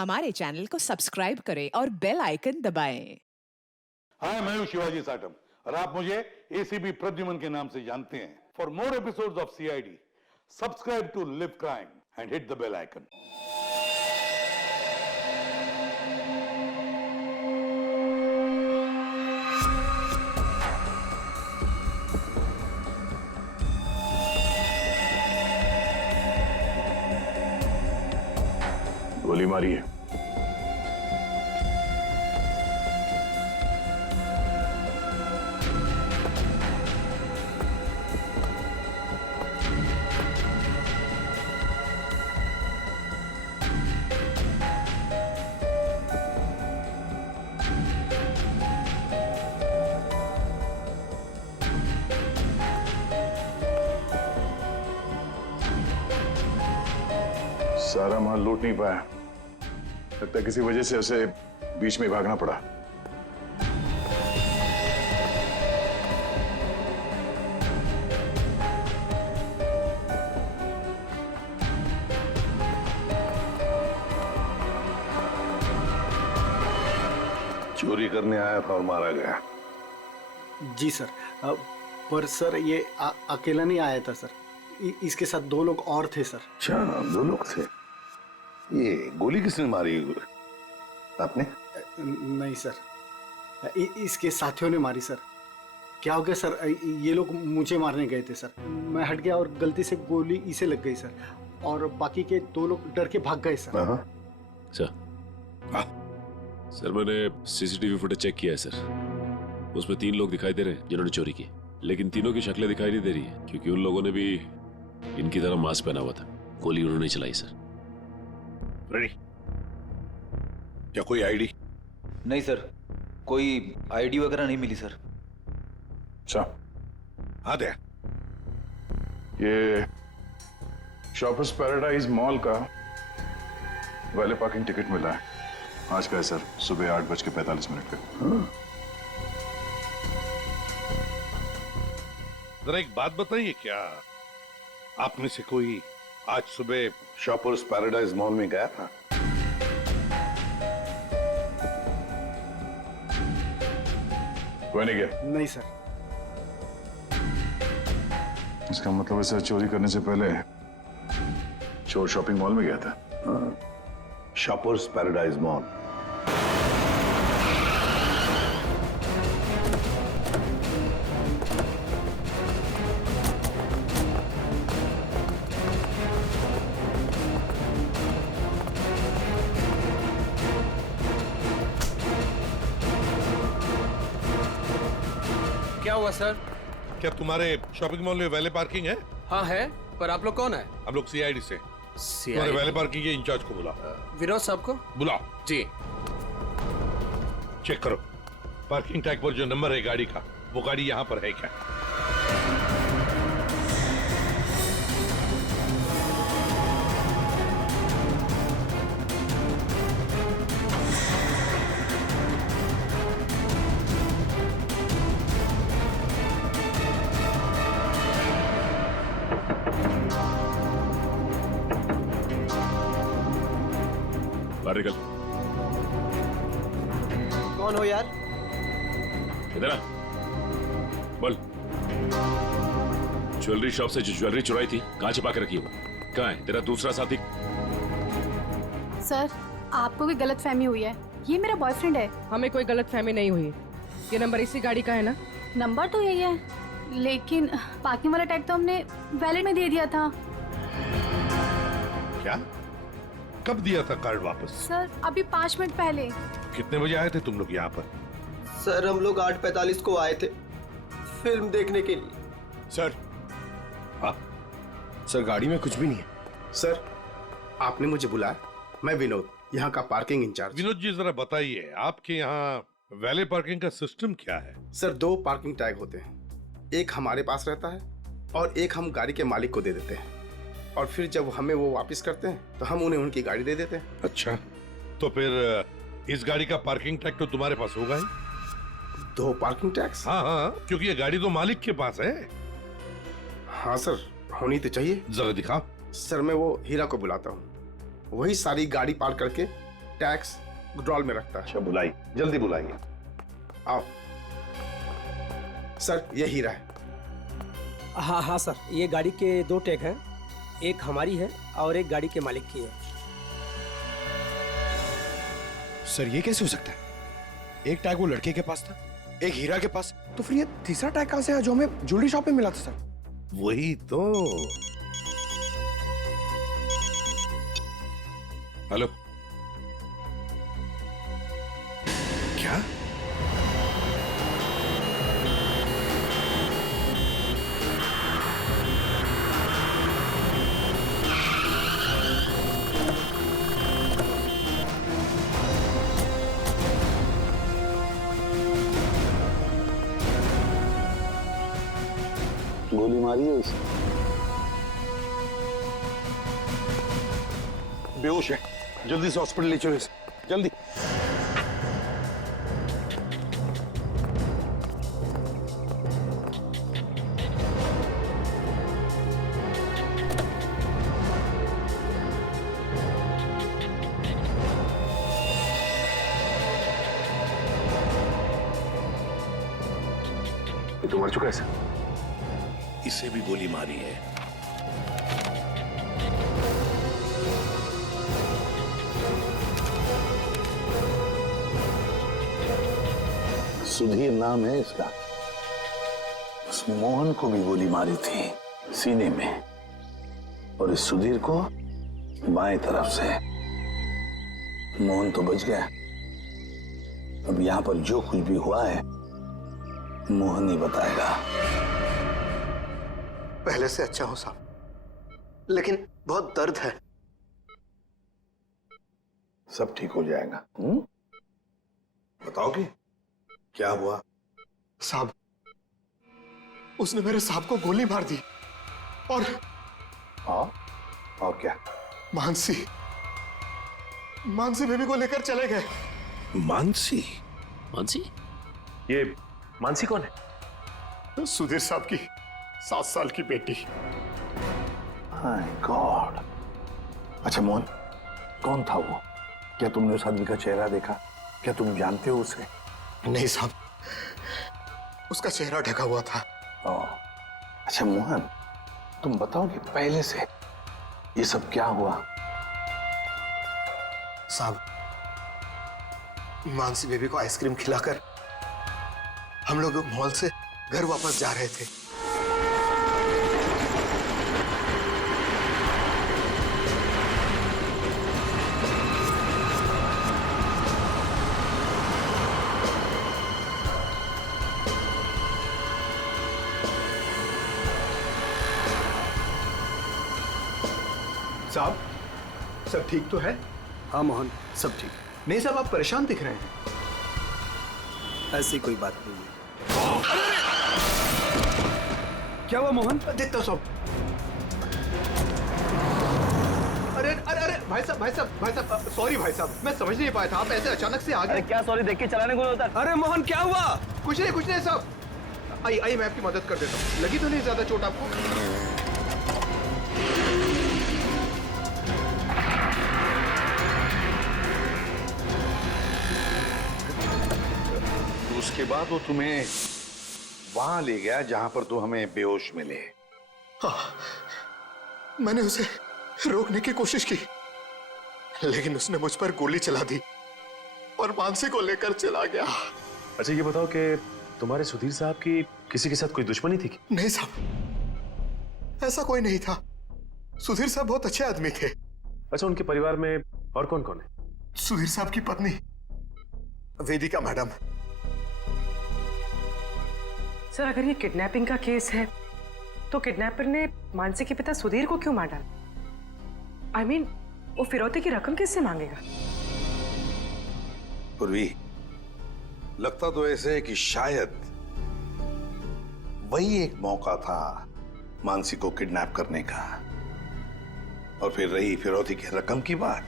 हमारे चैनल को सब्सक्राइब करें और बेल आइकन दबाएं। हाय, मैं हूं शिवाजी साटम और आप मुझे एसीपी प्रद्युमन के नाम से जानते हैं। For more episodes of CID, subscribe to LIV crime and hit the bell icon. गोली मारी है। सारा माल लूट नहीं पाया, लगता है किसी वजह से उसे बीच में भागना पड़ा। चोरी करने आया था और मारा गया। जी सर, पर सर ये अकेला नहीं आया था सर, इसके साथ दो लोग और थे सर। अच्छा, दो लोग थे। ये गोली किसने मारी? आपने? नहीं सर, इसके साथियों ने मारी सर। क्या हो गया सर, ये लोग मुझे मारने गए थे सर, मैं हट गया और गलती से गोली इसे लग गई सर, और बाकी के दो लोग डर के भाग गए सर। सर मैंने सीसीटीवी फुटेज चेक किया है सर, उसमें 3 लोग दिखाई दे रहे हैं जिन्होंने चोरी की, लेकिन तीनों की शक्लें दिखाई नहीं दे रही है क्योंकि उन लोगों ने भी इनकी तरह मास्क पहना हुआ था। गोली उन्होंने चलाई सर। रेडी? क्या कोई आईडी? नहीं सर, कोई आईडी वगैरह नहीं मिली सर। अच्छा, हाँ दे। ये शॉपर्स पैराडाइज मॉल का वैले पार्किंग टिकट मिला है आज का है सर, सुबह 8:45 का। जरा एक बात बताइए, क्या आप में से कोई आज सुबह शॉपर्स पैराडाइज मॉल में गया था? कोई नहीं गया? नहीं सर। इसका मतलब है सर, चोरी करने से पहले चोर शॉपिंग मॉल में गया था। Shoppers paradise mall. क्या हुआ सर? क्या तुम्हारे शॉपिंग मॉल में वैले पार्किंग है? हाँ है, पर आप लोग कौन है? हम लोग सीआईडी से। तुम्हारे वैले पार्किंग के इंचार्ज को बुलाओ। विनोद साहब को बुलाओ। जी। चेक करो पार्किंग टैग पर जो नंबर है गाड़ी का, वो गाड़ी यहाँ पर है क्या? बाहर निकल। कौन हो यार? इधर आ, बोल। ज्वेलरी शॉप से जो ज्वेलरी चुराई थी कहाँ छिपा के रखी हो? कहाँ है तेरा दूसरा साथी? सर, आपको कोई गलतफहमी हुई है, ये मेरा बॉयफ्रेंड है। हमें कोई गलतफहमी नहीं हुई। ये नंबर इसी गाड़ी का है ना? नंबर तो यही है, लेकिन पार्किंग वाला टैग तो हमने वैलेट में दे दिया था। क्या? कब दिया था कार्ड वापस? सर, अभी 5 मिनट पहले। कितने बजे आए थे तुम लोग यहाँ पर? सर, हम लोग 8:45 को आए थे फिल्म देखने के लिए। सर, हाँ? सर गाड़ी में कुछ भी नहीं है। सर, आपने मुझे बुलाया, मैं विनोद, यहाँ का पार्किंग इंचार्ज। विनोद जी, जरा बताइए आपके यहाँ वैले पार्किंग का सिस्टम क्या है? सर, 2 पार्किंग टैग होते हैं, एक हमारे पास रहता है और एक हम गाड़ी के मालिक को दे देते हैं, और फिर जब हमें वो वापस करते हैं तो हम उन्हें उनकी गाड़ी दे देते हैं। अच्छा, तो फिर इस गाड़ी का पार्किंग टैग तो तुम्हारे पास होगा ही? 2 पार्किंग टैक्स? हाँ हाँ, क्योंकि ये गाड़ी तो मालिक के पास है। हाँ सर, होनी तो चाहिए। जरा दिखाओ। सर, मैं वो हीरा को बुलाता हूँ, वही सारी गाड़ी पार्क करके टैक्स विड्रॉल में रखता है। अच्छा बुलाई, जल्दी बुलाइए। आओ सर, ये हीरा है। हाँ हाँ सर, ये गाड़ी के 2 टैग हैं, एक हमारी है और एक गाड़ी के मालिक की है। सर ये कैसे हो सकता है? एक टैग वो लड़के के पास था, एक हीरा के पास, तो फिर ये तीसरा टैग कहां से आया जो हमें ज्वेलरी शॉप में मिला था सर? वही तो। हेलो, क्या? गोली मारी है इसे। बेहोश है, जल्दी से हॉस्पिटल ले चलो इसे, जल्दी। ये तो मर चुका है सर। इसे भी गोली मारी है। सुधीर नाम है इसका। उस मोहन को भी गोली मारी थी सीने में, और इस सुधीर को बाएं तरफ से। मोहन तो बच गया। अब यहां पर जो कुछ भी हुआ है मोहन ही बताएगा। पहले से अच्छा हूं साहब, लेकिन बहुत दर्द है। सब ठीक हो जाएगा। बताओगे क्या हुआ? साहब, उसने मेरे साहब को गोली मार दी और क्या? मानसी बेबी को लेकर चले गए। मानसी? मानसी? ये मानसी कौन है? सुधीर साहब की 7 साल की बेटी। My God. अच्छा मोहन, कौन था वो? क्या तुमने उस आदमी का चेहरा देखा? क्या तुम जानते हो उसे? नहीं साहब, उसका चेहरा ढका हुआ था। अच्छा मोहन, तुम बताओगे पहले से ये सब क्या हुआ? साहब, मानसी बेबी को आइसक्रीम खिलाकर हम लोग मॉल से घर वापस जा रहे थे। साहब, सब ठीक तो है? हाँ मोहन, सब ठीक। नहीं साहब, आप परेशान दिख रहे हैं। ऐसी कोई बात नहीं है। क्या हुआ मोहन? देखता साहब। अरे अरे अरे भाई साहब, सॉरी भाई साहब, मैं समझ नहीं पाया था, आप ऐसे अचानक से आ गए। क्या सॉरी, देख के चलाने को होता। अरे मोहन क्या हुआ? कुछ नहीं साहब। आइए मैं आपकी मदद कर देता हूँ। लगी तो नहीं ज्यादा चोट आपको? उसके बाद वो तुम्हें वहां ले गया जहां पर तुम हमें बेहोश मिले। हाँ, मैंने उसे रोकने की कोशिश की, लेकिन उसने मुझ पर गोली चला दी और मानसी को लेकर चला गया। अच्छा ये बताओ कि तुम्हारे सुधीर साहब की किसी के साथ कोई दुश्मनी थी? नहीं साहब, ऐसा कोई नहीं था। सुधीर साहब बहुत अच्छे आदमी थे। अच्छा, उनके परिवार में और कौन कौन है? सुधीर साहब की पत्नी वेदिका मैडम। सर, अगर ये किडनैपिंग का केस है तो किडनैपर ने मानसी के पिता सुधीर को क्यों मार डाला? I mean, वो फिरौती की रकम किससे मांगेगा? पूर्वी, लगता तो ऐसे है कि शायद वही एक मौका था मानसी को किडनैप करने का। और फिर रही फिरौती की रकम की बात,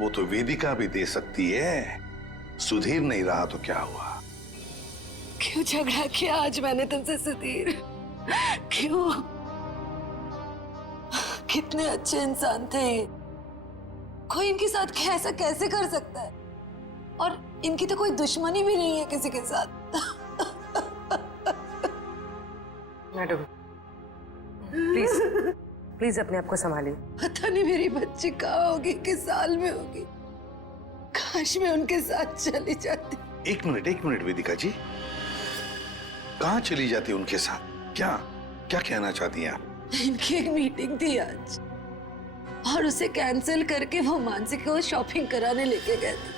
वो तो वेदिका भी दे सकती है। सुधीर नहीं रहा तो क्या हुआ? क्यों झगड़ा किया आज मैंने तुमसे सुधीर? क्यों? कितने अच्छे इंसान थे ये, कोई इनके साथ ऐसा कैसे कर सकता है? और इनकी तो कोई दुश्मनी भी नहीं है किसी के साथ। मैडम प्लीज प्लीज अपने आप को संभालिए। पता नहीं मेरी बच्ची कहाँ होगी, किस साल में होगी। काश मैं उनके साथ चली जाती। एक मिनट वेदिका जी, कहाँ चली जाती उनके साथ? क्या क्या कहना चाहती हैं आप? इनकी एक मीटिंग थी आज और उसे कैंसिल करके वो मानसी को शॉपिंग कराने लेके गए थे।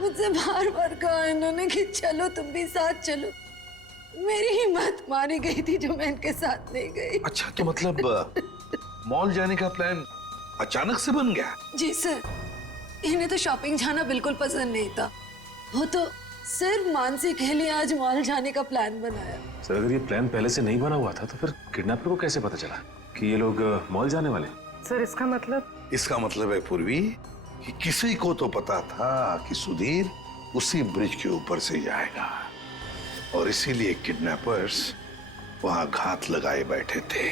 मुझसे बार बार कहा इन्होंने कि चलो तुम भी साथ चलो। मेरी हिम्मत मारी गई थी जो मैं इनके साथ नहीं गई। अच्छा, तो मतलब मॉल जाने का प्लान अचानक से बन गया? जी सर, इन्हें तो शॉपिंग जाना बिल्कुल पसंद नहीं था। वो तो सिर्फ मानसी के लिए आज मॉल जाने का प्लान बनाया। सर अगर ये प्लान पहले से नहीं बना हुआ था तो फिर किडनैपर को कैसे पता चला कि ये लोग मॉल जाने वाले? सर इसका मतलब है पूर्वी कि किसी को तो पता था कि सुधीर उसी ब्रिज के ऊपर से जाएगा और इसीलिए किडनैपर्स वहां घात लगाए बैठे थे।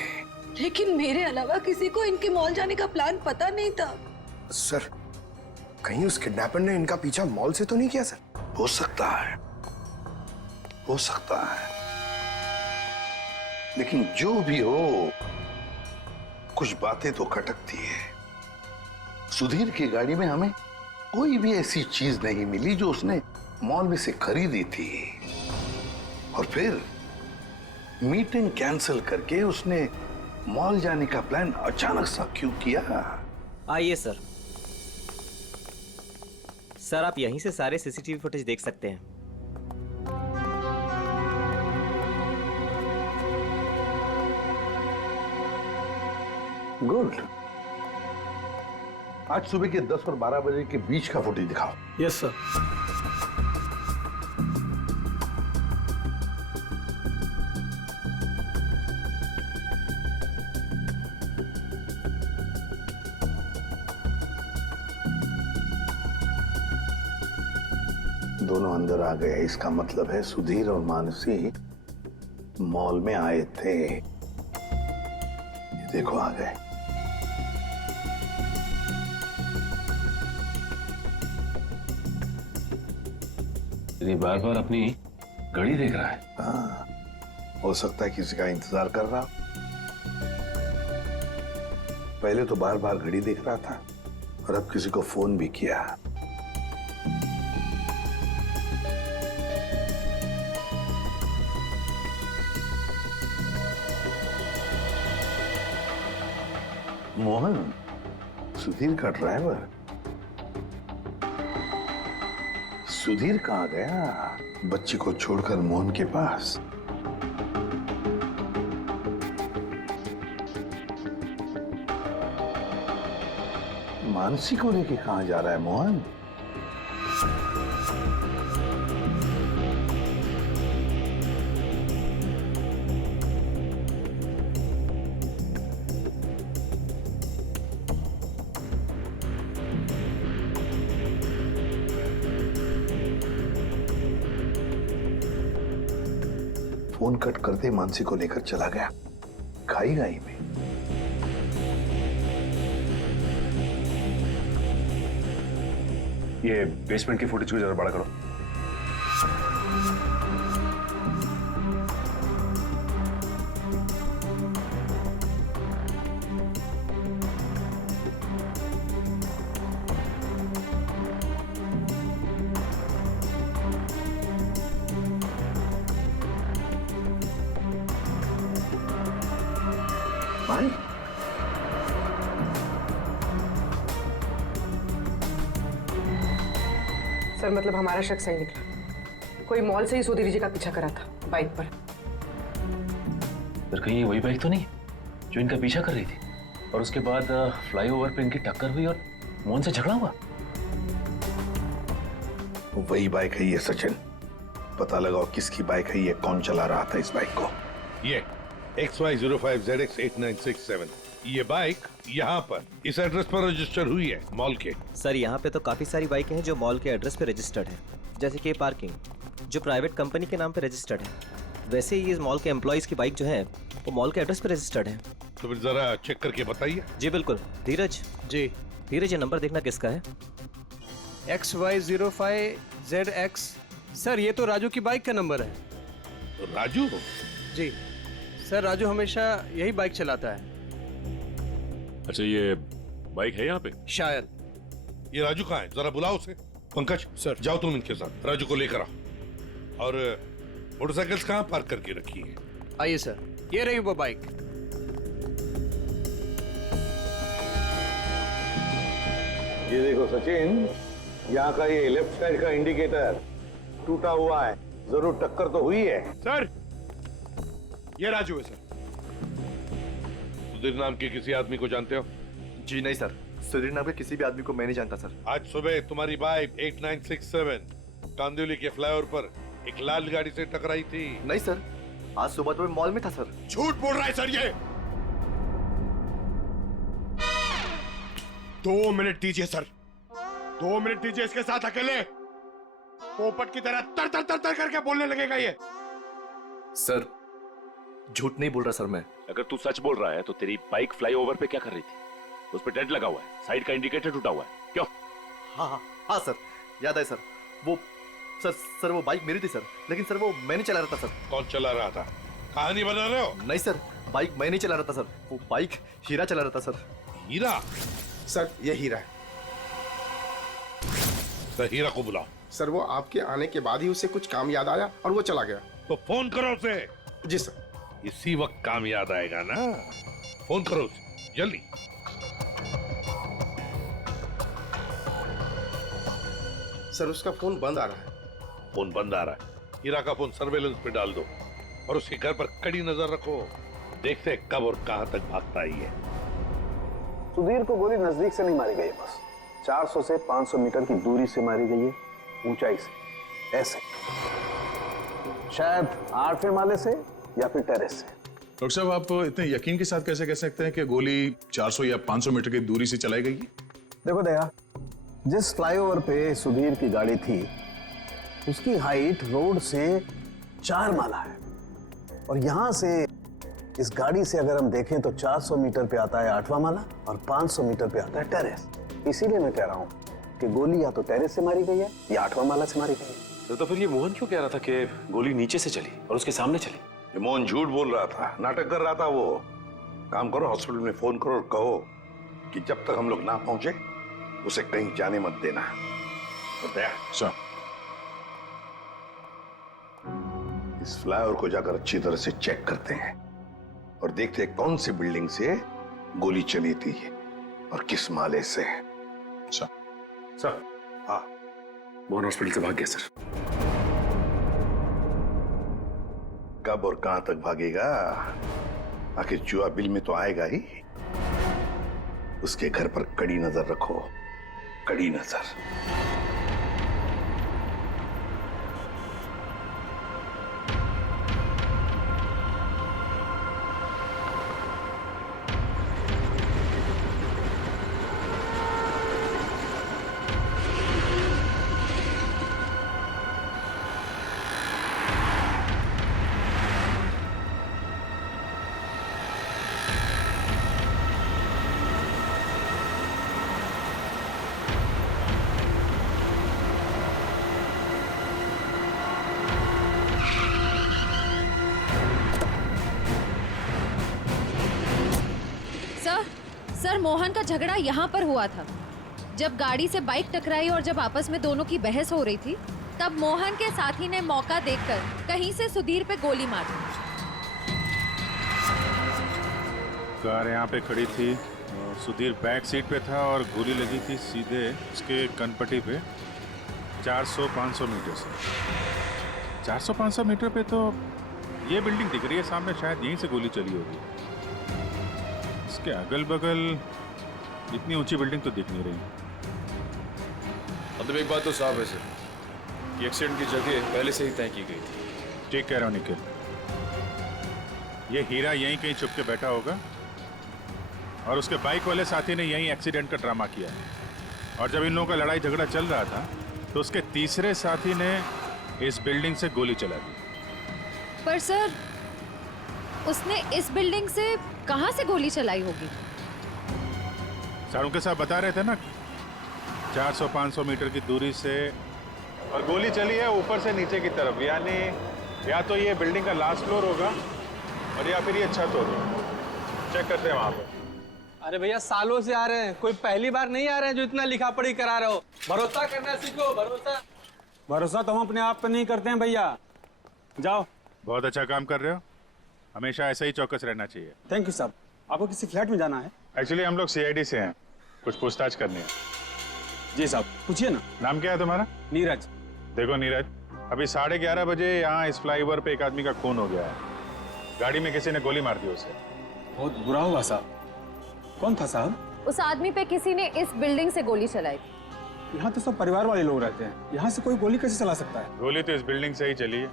लेकिन मेरे अलावा किसी को इनके मॉल जाने का प्लान पता नहीं था। सर कहीं उस किडनैपर ने इनका पीछा मॉल से तो नहीं किया? सर हो सकता है, लेकिन जो भी हो कुछ बातें तो खटकती है। सुधीर की गाड़ी में हमें कोई भी ऐसी चीज नहीं मिली जो उसने मॉल में से खरीदी थी, और फिर मीटिंग कैंसिल करके उसने मॉल जाने का प्लान अचानक सा क्यों किया? आइए सर आप यहीं से सारे सीसीटीवी फुटेज देख सकते हैं। गुड। आज सुबह के 10 और 12 बजे के बीच का फुटेज दिखाओ। Yes sir. दोनों अंदर आ गए, इसका मतलब है सुधीर और मानसी मॉल में आए थे। ये देखो आ गए। ये बार बार अपनी घड़ी देख रहा है। हाँ, हो सकता है किसी का इंतजार कर रहा। पहले तो बार बार घड़ी देख रहा था और अब किसी को फोन भी किया। मोहन, सुधीर का ड्राइवर। सुधीर कहाँ गया? बच्ची को छोड़कर मोहन के पास। मानसी को लेके कहाँ जा रहा है मोहन? फोन कट करते मानसी को लेकर चला गया खाई गाई में। ये बेसमेंट की फुटेज को जरा बड़ा करो। सर मतलब हमारा शक सही निकला। कोई मॉल से ही सुधीर जी का पीछा करा था बाइक पर। फिर कहीं ये वही बाइक तो नहीं जो इनका पीछा कर रही थी और उसके बाद फ्लाईओवर पे इनकी टक्कर हुई और मोहन से झगड़ा हुआ? वही बाइक है ये सचिन। पता लगाओ किसकी बाइक है ये, कौन चला रहा था इस बाइक को। ये XY05ZX8967 ये बाइक यहाँ पर इस एड्रेस पर रजिस्टर हुई है मॉल के। सर यहाँ पे तो काफी सारी बाइकें हैं जो मॉल के एड्रेस पे रजिस्टर्ड है, जैसे कि पार्किंग जो प्राइवेट कंपनी के नाम पे रजिस्टर्ड है। वैसे ही इस मॉल के एम्प्लॉइज की बाइक जो है वो मॉल के एड्रेस पे रजिस्टर्ड है। तो फिर जरा चेक करके बताइए। जी बिल्कुल। धीरज जी धीरज, ये नंबर देखना किसका है? XY05ZX। सर ये तो राजू की बाइक का नंबर है। राजू? जी सर, राजू हमेशा यही बाइक चलाता है। अच्छा, ये बाइक है यहाँ पे? शायद। ये राजू कहाँ है? जरा बुलाओ उसे। पंकज सर, जाओ तुम इनके साथ, राजू को लेकर आओ। और मोटरसाइकिल्स कहाँ पार्क करके रखी है? आइए सर, ये रही वो बाइक। ये देखो सचिन, यहाँ का ये लेफ्ट साइड का इंडिकेटर टूटा हुआ है, जरूर टक्कर तो हुई है। सर, ये राजू है सर। सुधीर नाम के किसी आदमी को जानते हो? जी नहीं सर, सुधीर नाम के किसी भी आदमी को मैं नहीं जानता सर। आज सुबह तुम्हारी बाइक 8967 कांदिवली के फ्लाईओवर पर एक लाल गाड़ी से टकराई थी। नहीं सर, आज सुबह तो मैं मॉल में था सर। झूठ बोल रहा है सर ये। 2 मिनट दीजिए सर, 2 मिनट दीजिए, इसके साथ अकेले पोपट की तरह तर तर तर तर करके बोलने लगेगा ये। सर झूठ नहीं बोल रहा सर मैं। अगर तू सच बोल रहा है तो तेरी बाइक फ्लाईओवर पे क्या कर रही थी? उस पे डेंट लगा हुआ है, साइड का इंडिकेटर टूटा हुआ है, क्यों? हाँ सर, याद है सर। वो सर वो बाइक मेरी थी सर, लेकिन सर वो मैं नहीं चला रहा था सर। कौन चला रहा था? कहानी बना रहे हो? नहीं सर, बाइक मैं नहीं चला रहा था सर, वो बाइक हीरा चला रहा था सर। हीरा? सर ये हीरा है। तो हीरा को बुलाओ। सर वो आपके आने के बाद ही उसे कुछ काम याद आया और वो चला गया। तो फोन करो उसे। जी सर। इसी वक्त काम याद आएगा ना, फोन करो उसे जल्दी। सर उसका फोन बंद आ रहा है। फोन बंद आ रहा है? हीरा का फोन सर्वेलेंस पे डाल दो और उसके घर पर कड़ी नजर रखो, देखते कब और कहां तक भागता ही है। सुधीर को गोली नजदीक से नहीं मारी गई है, बस 400 से 500 मीटर की दूरी से मारी गई है, ऊंचाई से, ऐसे शायद 8वें माले से या फिर टेरेस से। डॉक्टर साहब, आप इतने यकीन के साथ कैसे कह सकते हैं कि गोली 400 या 500 मीटर की दूरी से चलाई गई? देखो दया, जिस फ्लाईओवर पे सुधीर की गाड़ी थी उसकी हाइट रोड से 4 माला है, और यहां से इस गाड़ी से अगर हम देखें तो 400 मीटर पे आता है 8वां माला और 500 मीटर पे आता है टेरेस। इसीलिए मैं कह रहा हूं कि गोली या तो टेरेस से मारी गई है या 8वां माला से मारी गई है। तो फिर ये मोहन क्यों कह रहा था कि गोली नीचे से चली और उसके सामने चली? ये मोहन झूठ बोल रहा था, नाटक कर रहा था वो। काम करो, हॉस्पिटल में फोन करो और कहो कि जब तक हम लोग ना पहुंचे उसे कहीं जाने मत देना। सर, इस फ्लाईओवर को जाकर अच्छी तरह से चेक करते हैं और देखते हैं कौन सी बिल्डिंग से गोली चली थी और किस माले से। सर, हाँ, मोहन हॉस्पिटल से भाग गया सर। कब और कहां तक भागेगा? आखिर जुआ बिल में तो आएगा ही। उसके घर पर कड़ी नजर रखो, कड़ी नजर। सर मोहन का झगड़ा यहाँ पर हुआ था। जब गाड़ी से बाइक टकराई और जब आपस में दोनों की बहस हो रही थी, तब मोहन के साथी ने मौका देखकर कहीं से सुधीर पे गोली मार दी। कार यहाँ पे खड़ी थी, सुधीर बैक सीट पे था और गोली लगी थी सीधे उसके कनपट्टी पे 400-500 मीटर से। 400-500 मीटर पे तो ये बिल्डिंग दिख रही है सामने, शायद यहीं से गोली चली होगी। इसके अगल बगल इतनी ऊंची बिल्डिंग तो दिख नहीं रही। मतलब एक बात तो साफ है सर, ये एक्सीडेंट की जगह पहले से ही तय की गई थी। ठीक कह रहा हूँ निखिल, ये हीरा यहीं कहीं छुप के बैठा होगा और उसके बाइक वाले साथी ने यहीं एक्सीडेंट का ड्रामा किया है। और जब इन लोगों का लड़ाई झगड़ा चल रहा था तो उसके तीसरे साथी ने इस बिल्डिंग से गोली चला दी। पर सर, उसने इस बिल्डिंग से कहां से गोली चलाई होगी? साड़ू के साथ बता रहे थे ना 400-500 मीटर की दूरी से और गोली चली है ऊपर से नीचे की तरफ, यानी या तो ये बिल्डिंग का लास्ट फ्लोर होगा और या फिर ये छत होगी। चेक करते हैं वहां पर। अरे भैया सालों से आ रहे हैं, कोई पहली बार नहीं आ रहे हैं जो इतना लिखा पढ़ी करा रहे हो। भरोसा करना सीखो, भरोसा। भरोसा तो हम अपने आप पे नहीं करते हैं भैया। जाओ। बहुत अच्छा काम कर रहे हो, हमेशा ऐसा ही चौकस रहना चाहिए। थैंक यू साहब। आपको किसी फ्लैट में जाना है? एक्चुअली हम लोग सीआईडी से हैं, कुछ पूछताछ करनी है। जी साहब, पूछिए ना। नाम क्या है तुम्हारा? नीरज। देखो नीरज, अभी 11:30 बजे यहाँ इस फ्लाईओवर पे एक आदमी का खून हो गया है। गाड़ी में किसी ने गोली मार दी उसे। बहुत बुरा हुआ साहब। कौन था साहब? उस आदमी पे किसी ने इस बिल्डिंग से गोली चलाई। यहाँ तो सब परिवार वाले लोग रहते हैं, यहाँ से कोई गोली कैसे चला सकता है? गोली तो इस बिल्डिंग से ही चली है।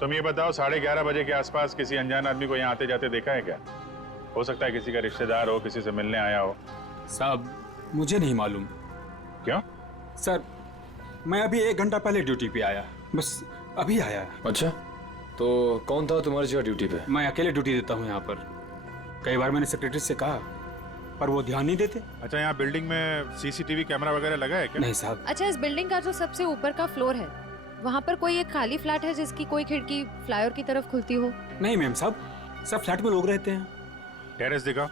तुम ये बताओ 11:30 बजे के आसपास किसी अनजान आदमी को यहाँ आते जाते देखा है क्या? हो सकता है किसी का रिश्तेदार हो, किसी से मिलने आया हो। साहब मुझे नहीं मालूम। क्यों? सर मैं अभी 1 घंटा पहले ड्यूटी पे आया, बस अभी आया। अच्छा, तो कौन था तुम्हारी जगह ड्यूटी पे? मैं अकेले ड्यूटी देता हूँ यहाँ पर। कई बार मैंने सेक्रेटरी से कहा पर वो ध्यान नहीं देते। अच्छा, यहाँ बिल्डिंग में सीसीटीवी कैमरा वगैरह लगा है क्या? नहीं साहब। अच्छा, इस बिल्डिंग का जो सबसे ऊपर का फ्लोर है वहाँ पर कोई एक खाली फ्लैट है जिसकी कोई खिड़की फ्लाईओवर की तरफ खुलती हो? नहीं मैम साहब, सब फ्लैट में लोग रहते हैं। टेरेस दिखाओ।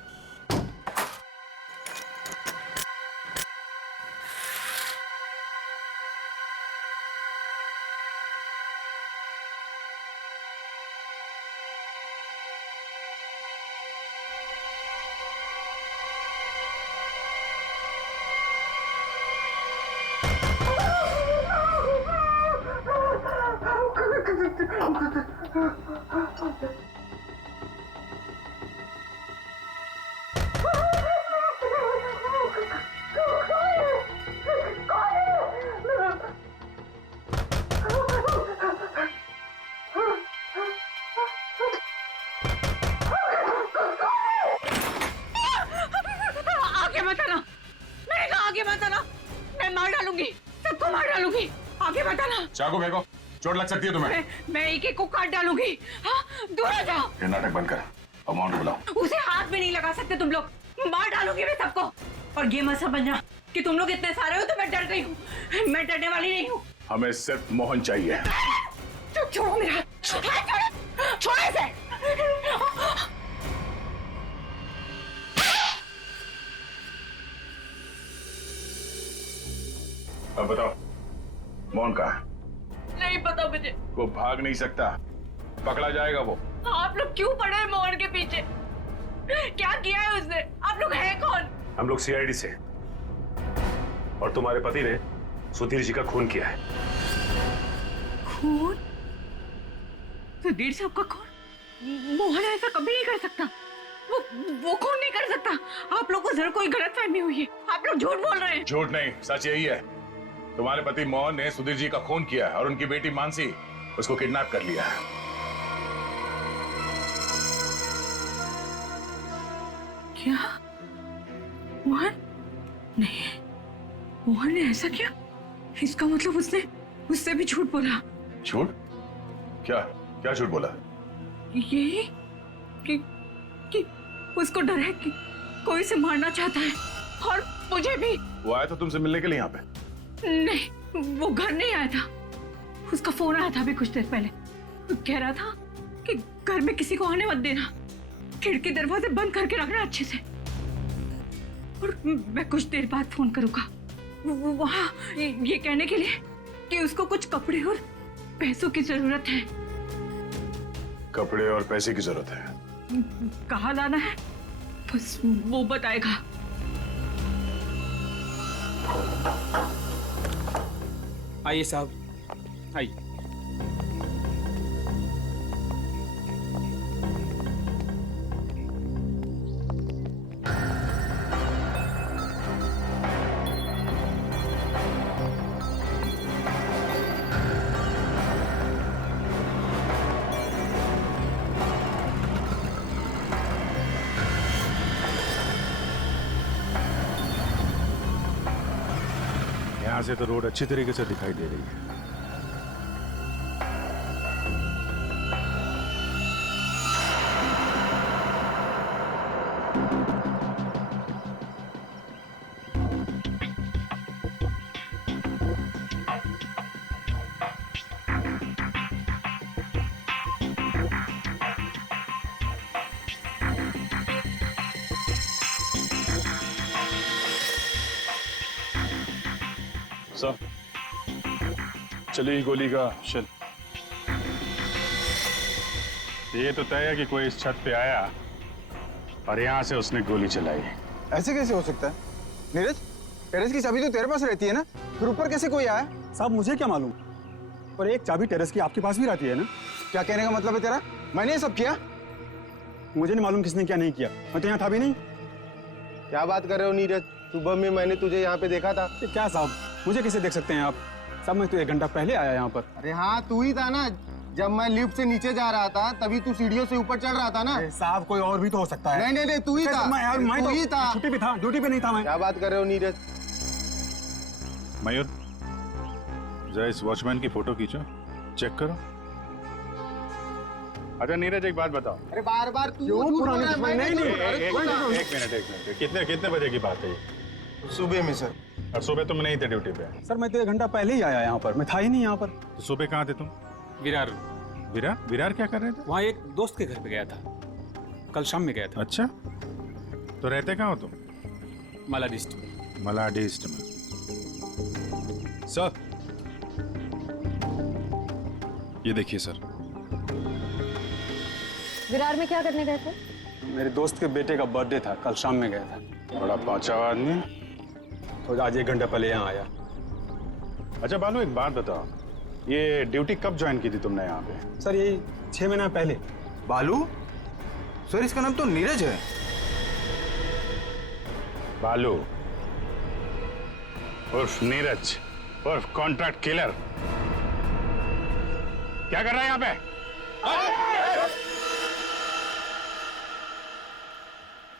चाकू फेंको, चोट लग सकती है तुम्हें। मैं एक को काट डालूंगी। हाँ, दूर हो जाओ। ये नाटक बंद कर, अमाउंट बुलाओ। उसे हाथ भी नहीं लगा सकते तुम लोग, मार डालूंगी मैं सबको। और ये मत समझना कि तुम लोग इतने सारे हो तो मैं डर गई हूँ। मैं डरने वाली नहीं हूँ। हमें सिर्फ मोहन चाहिए। छोड़ो मेरा हाथ, छोड़ो इसे। अब बताओ मोहन कहाँ है? नहीं पता मुझे। वो भाग नहीं सकता, पकड़ा जाएगा वो। आप लोग क्यों पड़े हैं मोहन के पीछे? क्या किया है उसने? आप लोग हैं कौन? हम लोग सीआईडी से, और तुम्हारे पति ने सुधीर जी का खून किया है। खून? सुधीर साहब का खून? मोहन ऐसा कभी नहीं कर सकता। वो खून नहीं कर सकता। आप लोग को जरूर कोई गलतफहमी हुई है। आप लोग झूठ बोल रहे हैं। झूठ नहीं, सच यही है। तुम्हारे पति मोहन ने सुधीर जी का खून किया है और उनकी बेटी मानसी उसको किडनैप कर लिया है। क्या? मोहन? नहीं, मोहन ने ऐसा किया? इसका मतलब उससे भी झूठ बोला। झूठ? क्या क्या झूठ बोला? यही कि उसको डर है कि कोई से मारना चाहता है, और मुझे भी। वो आया था तुमसे मिलने के लिए यहाँ पे? नहीं, वो घर नहीं आया था। उसका फोन आया था अभी कुछ देर पहले। कह रहा था कि घर में किसी को आने मत देना, खिड़की दरवाजे बंद करके रखना अच्छे से, और मैं कुछ देर बाद फोन करूंगा वहाँ ये कहने के लिए कि उसको कुछ कपड़े और पैसों की जरूरत है। कपड़े और पैसे की जरूरत है? कहाँ लाना है बस वो बताएगा। आइए साहब, आइए। यहाँ से तो रोड अच्छी तरीके से दिखाई दे रही है। सर चली गोली का शेल। ये तो तय है कि कोई इस छत पे आया और यहाँ से उसने गोली चलाई। ऐसे कैसे हो सकता है? नीरज, टेरेस की चाबी तो तेरे पास रहती है ना, फिर ऊपर कैसे कोई आया? साहब मुझे क्या मालूम, पर एक चाबी टेरेस की आपके पास भी रहती है ना। क्या कहने का मतलब है तेरा? मैंने ये सब किया? मुझे नहीं मालूम किसने क्या नहीं किया, मैं तो यहाँ था भी नहीं। क्या बात कर रहे हो नीरज? सुबह में मैंने तुझे यहाँ पे देखा था। क्या साहब, मुझे कैसे देख सकते हैं आप? साहब मैं तो 1 घंटा पहले आया यहाँ पर। अरे हाँ, तू ही था ना। जब मैं लिफ्ट से नीचे जा रहा था तभी तू सीढ़ियों से ऊपर चढ़ रहा था ना। साहब कोई और भी तो हो सकता है। नहीं, तू ही था। मैं तू ही था। छुट्टी पे था, ड्यूटी पे नहीं था मैं। क्या बात कर रहे हो नीरज? मयूर, जरा इस वॉचमैन की फोटो खींचो, चेक करो। अच्छा नीरज, एक बात बताओ। अरे बार बार तू एक मिनट। कितने बजे की बात है ये? सुबह में सर। और सुबह तुम नहीं थे ड्यूटी पे? सर मैं तो 1 घंटा पहले ही आया यहाँ पर, मैं था ही नहीं यहाँ पर। तो सुबह कहाँ थे तुम? विरार। विरार क्या कर रहे थे? वहाँ एक दोस्त के घर पे गया था, कल शाम में गया था। अच्छा, तो रहते कहाँ हो तुम? मलाडिस्ट में। मलाडिस्ट में। सर ये देखिए सर। विरार में क्या करने गए थे? मेरे दोस्त के बेटे का बर्थडे था, कल शाम में गया था। बड़ा पहुंचा हुआ आदमी। तो आज 1 घंटा पहले यहाँ आया। अच्छा बालू, एक बात बताओ, ये ड्यूटी कब ज्वाइन की थी तुमने यहाँ पे? सर ये 6 महीना पहले। बालू? सर इसका नाम तो नीरज है। बालू उर्फ नीरज उर्फ कॉन्ट्रैक्ट किलर, क्या कर रहा है यहाँ पे?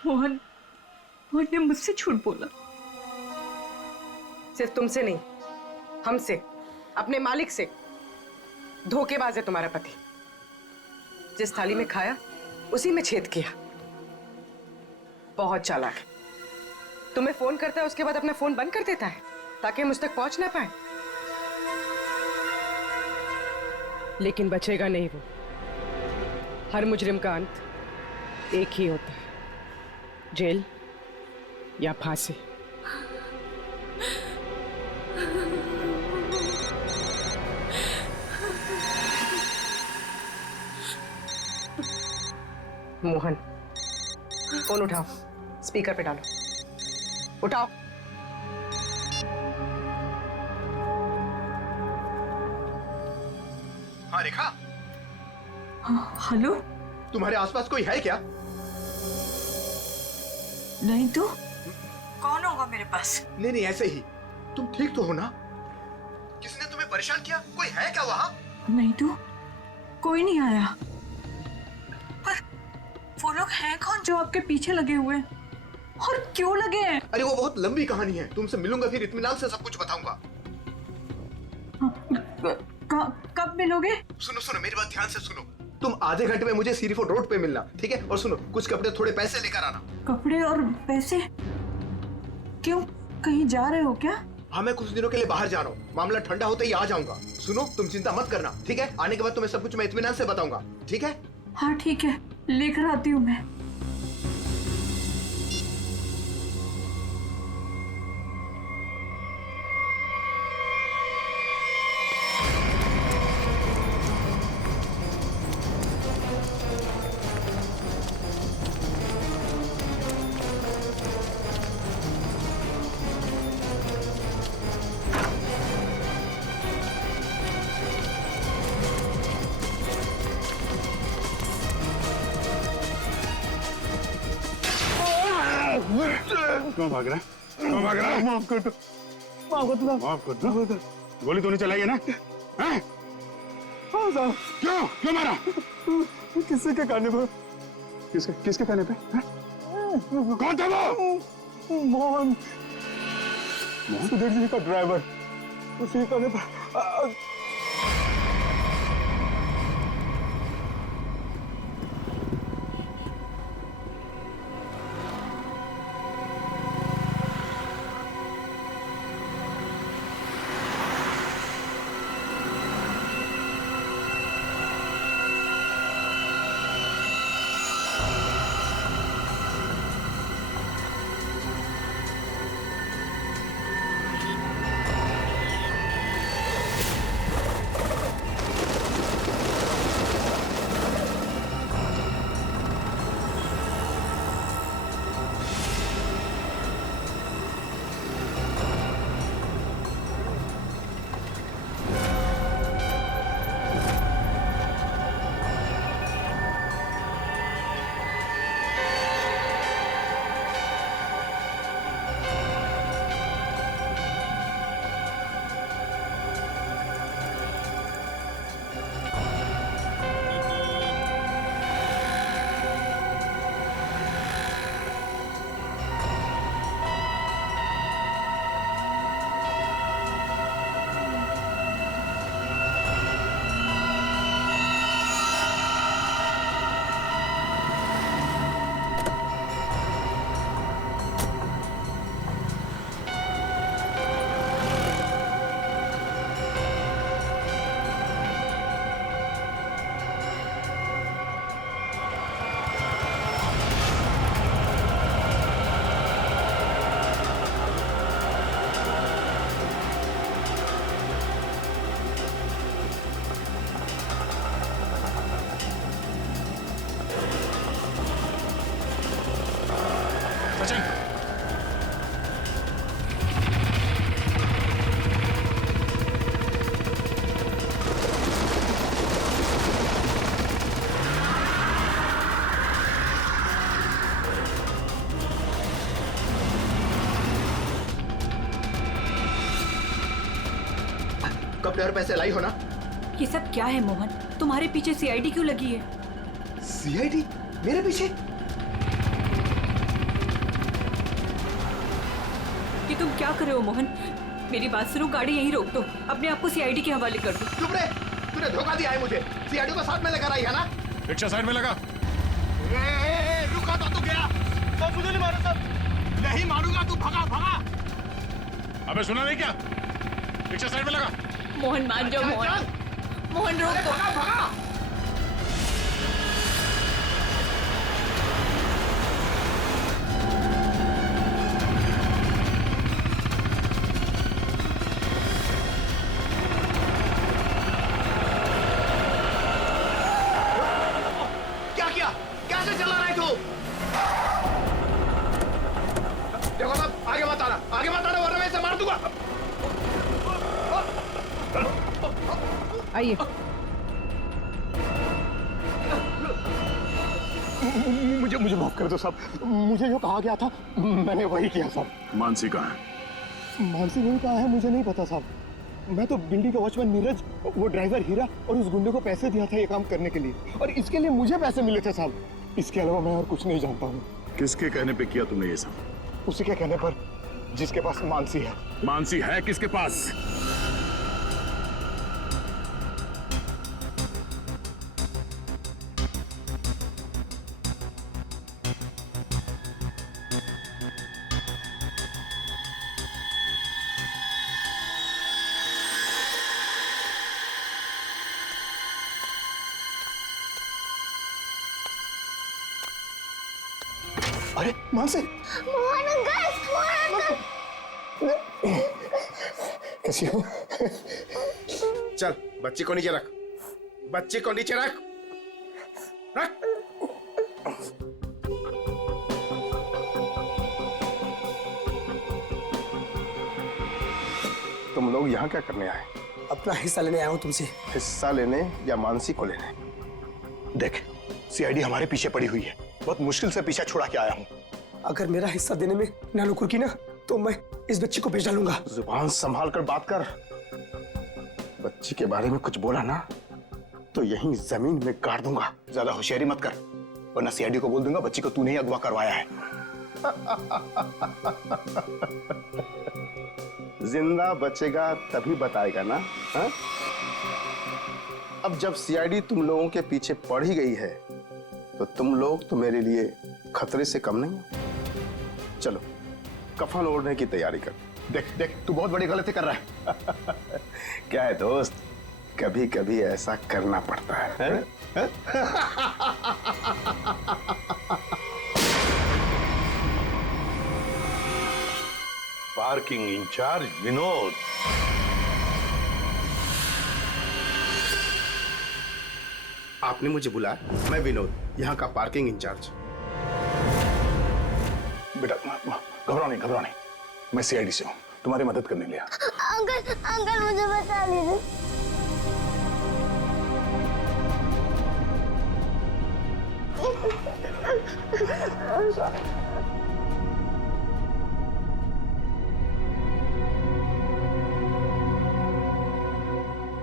मोहन ने मुझसे झूठ बोला। सिर्फ तुमसे नहीं, हमसे, अपने मालिक से। धोखेबाज है तुम्हारा पति। जिस थाली में खाया उसी में छेद किया। बहुत चालाक है। तुम्हें फोन करता है, उसके बाद अपना फोन बंद कर देता है ताकि मुझ तक पहुंच ना पाए। लेकिन बचेगा नहीं वो। हर मुजरिम का अंत एक ही होता है, जेल या फांसी। मोहन, फोन उठाओ, स्पीकर पे डालो। उठाओ। हाँ रेखा। हेलो, तुम्हारे आसपास कोई है क्या? नहीं तो कौन होगा मेरे पास? नहीं ऐसे ही। तुम ठीक तो हो ना? किसने तुम्हें परेशान किया? कोई है क्या वहाँ? नहीं तो कोई नहीं आया। पर वो लोग हैं कौन जो आपके पीछे लगे हुए हैं? और क्यों लगे हैं? अरे वो बहुत लंबी कहानी है, तुमसे मिलूंगा फिर इत्मीनान से सब कुछ बताऊंगा। कब मिलोगे? सुनो मेरी बात ध्यान से सुनो। तुम आधे घंटे में मुझे सीरीफोर्ड रोड पे मिलना, ठीक है? और सुनो, कुछ कपड़े थोड़े पैसे लेकर आना। कपड़े और पैसे? क्यों, कहीं जा रहे हो क्या? हाँ मैं कुछ दिनों के लिए बाहर जा रहा हूँ, मामला ठंडा होते ही आ जाऊंगा। सुनो तुम चिंता मत करना, ठीक है? आने के बाद तुम्हें सब कुछ मैं इत्मीनान से बताऊंगा, ठीक है? हाँ ठीक है, लेकर आती हूँ मैं। क्यों भाग रहा है? क्यों भाग रहा है? माफ कर दो, माफ कर दो, माफ कर दो। गोली तूने चलाई है ना? हैं? हाँ साहब। क्यों मारा? किसके कहने पर? किसके कहने पे? कौन था वो? मोहन, सुधीर जी का ड्राइवर। उसी कहने पर। कपड़े और पैसे लाई हो ना? ये सब क्या है मोहन? तुम्हारे पीछे सीआईडी क्यों लगी है? सीआईडी मेरे पीछे? ये तुम क्या कर रहे हो मोहन? मेरी बात सुनो, गाड़ी यहीं रोक दो, अपने आप को सीआईडी के हवाले कर दो। चुप रहे, तूने धोखा दिया है मुझे। सीआईडी को साथ में लेकर आई है ना? रिक्शा साइड में लगा। रुका तो तू गया। सब मुझे नहीं मारो सब। नहीं मारूंगा, तू भगा भगा। अबे सुना नहीं क्या? रिक्शा साइड में लगा। मोहन मान जाओ मोहन। मोहन रोक दो। भगा भगा। क्या किया? कैसे चला रहा है तू? देखो साहब, आगे मत आना वरना मैं इसे मार दूंगा। आइए। मुझे माफ कर दो साहब। मुझे जो कहा गया था मैंने वही किया साहब। मानसी कहाँ है? मानसी नहीं कहा है, मुझे नहीं पता साहब। मैं तो बिल्डिंग का वॉचमैन नीरज, वो ड्राइवर हीरा और उस गुंडे को पैसे दिया था ये काम करने के लिए, और इसके लिए मुझे पैसे मिले थे साहब। इसके अलावा मैं और कुछ नहीं जानता हूँ। किसके कहने पे किया तुमने ये सब? उसी के कहने पर, जिसके पास मानसी है। मानसी है किसके पास? अरे मानसी! मोहन अंकल! कैसी हो? चल बच्चे को नीचे रख, बच्चे को नीचे रख, रख। तुम लोग यहाँ क्या करने आए? अपना हिस्सा लेने आया हूँ तुमसे। हिस्सा लेने या मानसी को लेने? देख, सीआईडी हमारे पीछे पड़ी हुई है, बहुत मुश्किल से पीछा छुड़ा के आया हूँ। अगर मेरा हिस्सा देने में ना नुकुर की ना, तो मैं इस बच्ची को बेच डालूंगा। जुबान संभाल कर बात कर। बच्ची के बारे में कुछ बोला ना तो यहीं जमीन में गाड़ दूंगा। ज्यादा होशियारी मत कर, वरना सीआईडी को बोल दूंगा बच्ची को तूने ही अगवा करवाया है। जिंदा बचेगा तभी बताएगा ना? हा? अब जब सीआईडी तुम लोगों के पीछे पड़ ही गई है तो तुम लोग तो मेरे लिए खतरे से कम नहीं। चलो कफन ओढ़ने की तैयारी कर। देख देख, तू बहुत बड़ी गलती कर रहा है। क्या है दोस्त, कभी कभी ऐसा करना पड़ता है? Parking incharge Vinod. आपने मुझे बुलाया? मैं विनोद, यहाँ का पार्किंग इंचार्ज। बेटा घबराओ नहीं, मैं सीआईडी से हूँ, तुम्हारी मदद करने लिया। अंकल मुझे बचा लीजिए।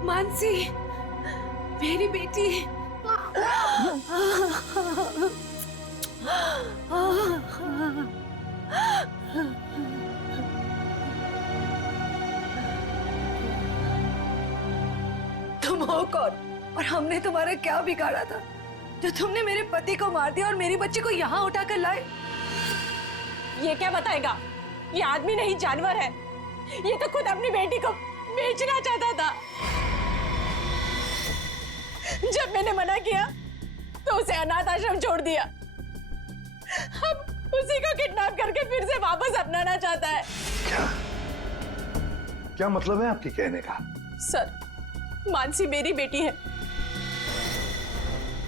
मानसी, मेरी बेटी। तुम हो कौन और हमने तुम्हारा क्या बिगाड़ा था जो तुमने मेरे पति को मार दिया और मेरी बच्ची को यहाँ उठा कर लाए? ये क्या बताएगा? ये आदमी नहीं जानवर है। ये तो खुद अपनी बेटी को बेचना चाहता था। जब मैंने मना किया तो उसे अनाथ आश्रम छोड़ दिया। अब उसी को किडनैप करके फिर से वापस अपनाना चाहता है। क्या मतलब है आपके कहने का? सर, मानसी मेरी बेटी है।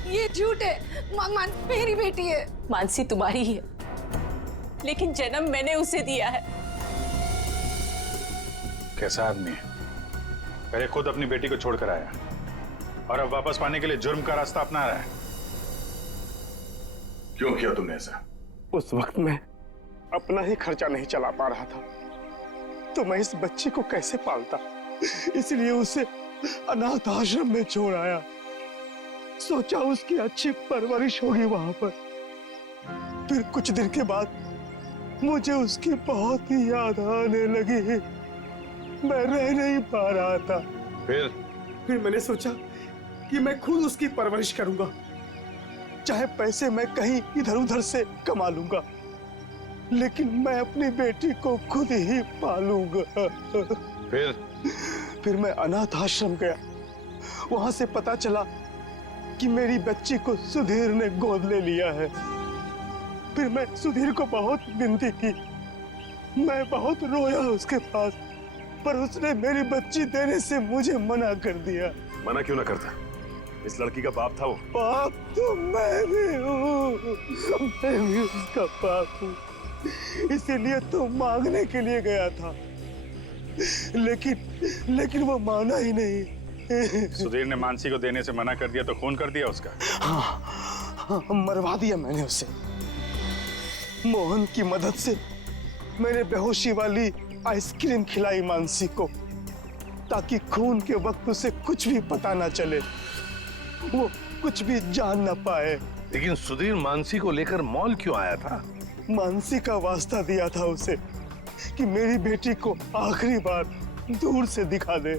ये झूठ है। मानसी मेरी बेटी है। मानसी तुम्हारी ही है, लेकिन जन्म मैंने उसे दिया है। कैसा आदमी है? पहले खुद अपनी बेटी को छोड़कर आया और अब वापस पाने के लिए जुर्म का रास्ता अपना रहा है। क्यों किया तुमने ऐसा? उस वक्त मैं अपना ही खर्चा नहीं चला पा रहा था तो मैं इस बच्ची को कैसे पालता? इसलिए उसे अनाथ आश्रम में छोड़ आया। सोचा उसकी अच्छी परवरिश होगी वहां पर। फिर कुछ दिन के बाद मुझे उसकी बहुत ही याद आने लगी। मैं रह नहीं पा रहा था। फिर मैंने सोचा कि मैं खुद उसकी परवरिश करूंगा, चाहे पैसे मैं कहीं इधर उधर से कमा लूंगा, लेकिन मैं अपनी बेटी को खुद ही पालूंगा। फिर मैं अनाथ आश्रम गया। वहां से पता चला कि मेरी बच्ची को सुधीर ने गोद ले लिया है। फिर मैं सुधीर को बहुत विनती की, मैं बहुत रोया उसके पास, पर उसने मेरी बच्ची देने से मुझे मना कर दिया। मना क्यों ना करता? इस लड़की का बाप था वो। बाप तो मैं भी हूँ, मैं भी उसका बाप हूँ, इसीलिए तो मांगने के लिए गया था, लेकिन वो माना ही नहीं। सुधीर ने मानसी को देने से मना कर दिया तो खून कर दिया उसका? हाँ, मरवा दिया मैंने उसे। मोहन की मदद से मैंने बेहोशी वाली आइसक्रीम खिलाई मानसी को, ताकि खून के वक्त उसे कुछ भी पता ना चले, वो कुछ भी जान ना पाए। लेकिन सुधीर मानसी को लेकर मॉल क्यों आया था? मानसी का वास्ता दिया था उसे कि मेरी बेटी को आखिरी बार दूर से दिखा दे।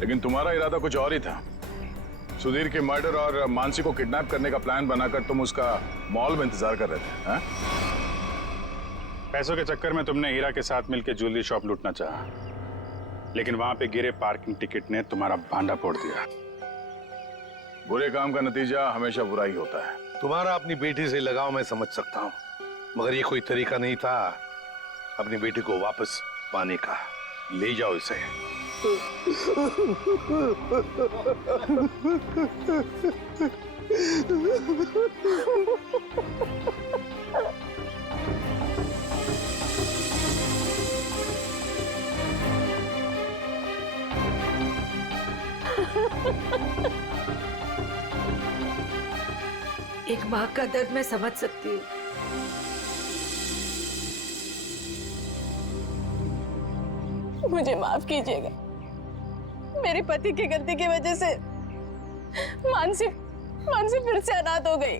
लेकिन तुम्हारा इरादा कुछ और ही था। सुधीर के मर्डर और मानसी को किडनैप करने का प्लान बनाकर तुम उसका मॉल में इंतजार कर रहे थे, हाँ? पैसों के चक्कर में तुमने हीरा के साथ मिलकर ज्वेलरी शॉप लूटना चाहा, लेकिन वहां पे गिरे पार्किंग टिकट ने तुम्हारा भांडा फोड़ दिया। बुरे काम का नतीजा हमेशा बुरा ही होता है। तुम्हारा अपनी बेटी से लगाव मैं समझ सकता हूँ, मगर ये कोई तरीका नहीं था अपनी बेटी को वापस पाने का। ले जाओ इसे। एक माँ का दर्द मैं समझ सकती हूँ। मुझे माफ कीजिएगा, मेरे पति की गलती की वजह से मानसी फिर से अनाथ हो गई।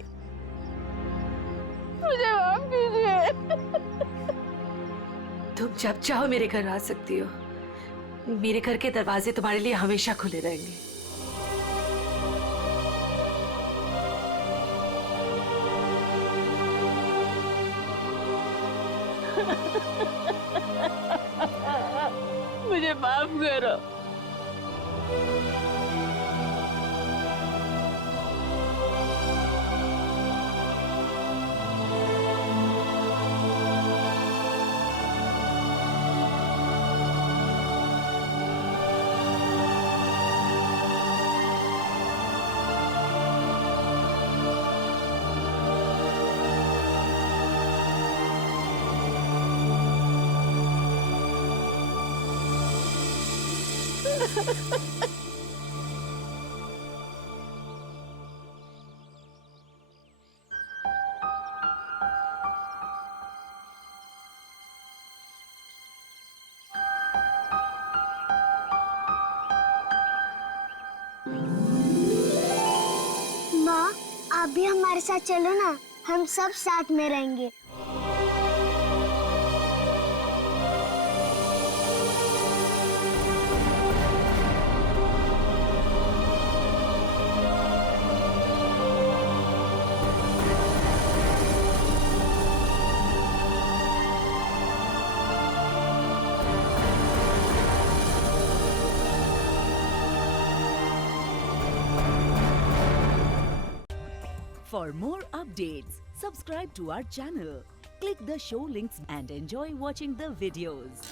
मुझे माफ कीजिए। तुम जब चाहो मेरे घर आ सकती हो। मेरे घर के दरवाजे तुम्हारे लिए हमेशा खुले रहेंगे। मुझे माफ करो। माँ, आप भी हमारे साथ चलो ना, हम सब साथ में रहेंगे। For more updates, subscribe to our channel, click the show links and enjoy watching the videos.